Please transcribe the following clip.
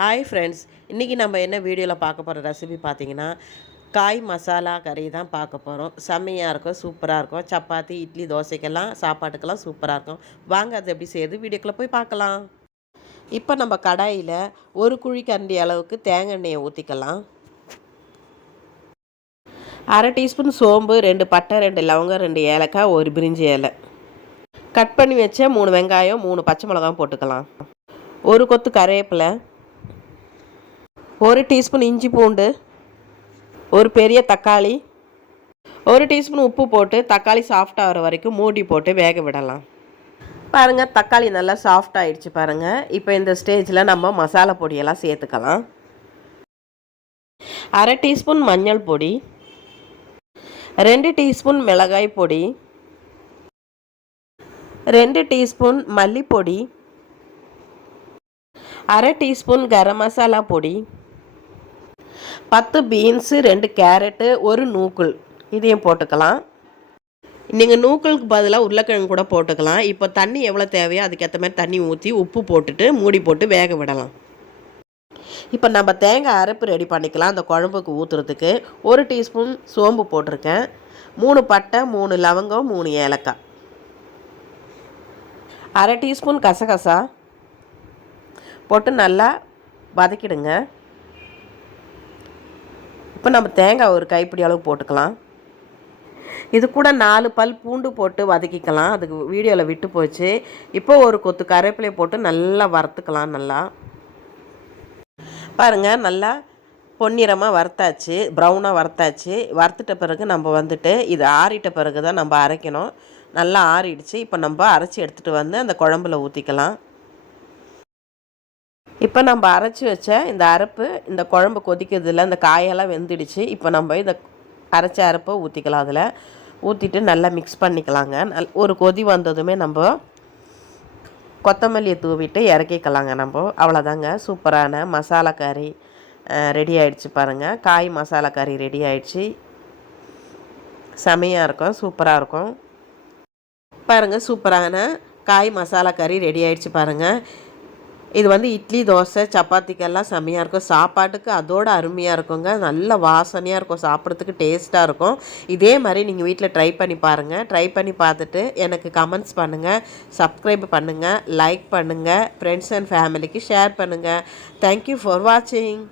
Hi friends இன்றைக்கி நம்ம என்ன வீடியோவில் பார்க்க போகிற ரெசிபி பார்த்தீங்கன்னா காய் மசாலா கறி தான் பார்க்க போகிறோம் செம்மையாக இருக்கும் சூப்பராக இருக்கும். சப்பாத்தி இட்லி தோசைக்கெல்லாம் சாப்பாட்டுக்கெல்லாம் சூப்பராக இருக்கும். வாங்க அது எப்படி செய்யுது? வீடியோக்குள்ளே போய் பார்க்கலாம். இப்போ நம்ம கடாயில் ஒரு குழி கண்டி அளவுக்கு தேங்காய் எண்ணெயை ஊற்றிக்கலாம் அரை டீஸ்பூன் சோம்பு ரெண்டு பட்டை ரெண்டு லவங்கம் ரெண்டு ஏலக்காய் ஒரு பிரிஞ்சி இலை. கட் பண்ணி வச்ச மூணு வெங்காயம் மூணு பச்சை மிளகாயும் போட்டுக்கலாம். ஒரு கொத்து கருவேப்பிலை ஒரு டீஸ்பூன் இஞ்சி பூண்டு ஒரு பெரிய தக்காளி ஒரு டீஸ்பூன் உப்பு போட்டு தக்காளி சாஃப்ட் ஆகிற வரைக்கும் மூடி போட்டு வேக விடலாம். பாருங்கள் தக்காளி நல்லா சாஃப்ட் ஆகிடுச்சு பாருங்கள் இப்போ இந்த ஸ்டேஜில் நம்ம மசாலா பொடியெல்லாம் சேர்த்துக்கலாம். அரை டீஸ்பூன் மஞ்சள் பொடி ரெண்டு டீஸ்பூன் மிளகாய் பொடி ரெண்டு டீஸ்பூன் மல்லிப்பொடி அரை டீஸ்பூன் கரம் மசாலா பொடி பத்து பீன்ஸு ரெண்டு கேரட்டு ஒரு நூக்குள் இதையும் போட்டுக்கலாம். நீங்கள் நூக்களுக்கு பதிலாக உருளைக்கிழங்கு கூட போட்டுக்கலாம். இப்போ தண்ணி எவ்வளோ தேவையோ அதுக்கேற்ற மாதிரி தண்ணி ஊற்றி உப்பு போட்டுட்டு மூடி போட்டு வேக விடலாம். இப்போ நம்ம தேங்காய் அரைப்பு ரெடி பண்ணிக்கலாம். அந்த குழம்புக்கு ஊற்றுறதுக்கு ஒரு டீஸ்பூன் சோம்பு போட்டிருக்கேன். மூணு பட்டை மூணு லவங்கம் மூணு ஏலக்காய். அரை டீஸ்பூன் கசகசா போட்டு நல்லா வதக்கிடுங்க. இப்போ நம்ம தேங்காய் ஒரு கைப்பிடி அளவு போட்டுக்கலாம். இது கூட நாலு பல் பூண்டு போட்டு வதக்கிக்கலாம். அதுக்கு வீடியோவில் விட்டு போச்சு. இப்போ ஒரு கொத்து கருவேப்பிலையை போட்டு நல்லா வறுத்துக்கலாம் நல்லா. பாருங்கள் நல்லா பொன்னிறமாக வறுத்தாச்சு. ப்ரௌனாக வறுத்தாச்சு. வறுத்துட்ட பிறகு நம்ம வந்துட்டு இது ஆறிட்ட பிறகு தான் நம்ம அரைக்கணும். நல்லா ஆறிடுச்சு. இப்போ நம்ம அரைச்சி எடுத்துகிட்டு வந்து அந்த குழம்புல ஊற்றிக்கலாம் இப்போ நம்ம அரைச்சி வச்ச இந்த அரைப்பு இந்த குழம்பு கொதிக்கிறதுல இந்த காயெல்லாம் வெந்துடுச்சு. இப்போ நம்ம இந்த அரைச்ச அரைப்பை ஊற்றிக்கலாம் அதில் ஊற்றிட்டு நல்லா மிக்ஸ் பண்ணிக்கலாங்க. நல் ஒரு கொதி வந்ததுமே நம்ம கொத்தமல்லியை தூவிட்டு இறக்கிக்கலாங்க நம்ம. அவ்வளோதாங்க சூப்பரான மசாலா கறி ரெடி ஆகிடுச்சு பாருங்கள் காய் மசாலா கறி ரெடி ஆகிடுச்சு செமையாக இருக்கும். சூப்பராக இருக்கும். பாருங்கள் சூப்பரான காய் மசாலா கறி ரெடி ஆகிடுச்சு பாருங்கள் இது வந்து இட்லி தோசை சப்பாத்திக்கெல்லாம் செம்மையாக இருக்கும். சாப்பாட்டுக்கு அதோட அருமையாக இருக்குங்க. நல்ல வாசனையாக இருக்கும். சாப்பிட்றதுக்கு டேஸ்ட்டாக இருக்கும். இதே மாதிரி நீங்கள் வீட்டில் ட்ரை பண்ணி பாருங்கள் ட்ரை பண்ணி பார்த்துட்டு எனக்கு கமெண்ட்ஸ் பண்ணுங்கள் சப்ஸ்கிரைப் பண்ணுங்கள் லைக் பண்ணுங்கள் ஃப்ரெண்ட்ஸ் அண்ட் ஃபேமிலிக்கு ஷேர் பண்ணுங்கள் தேங்க்யூ ஃபார் வாட்சிங்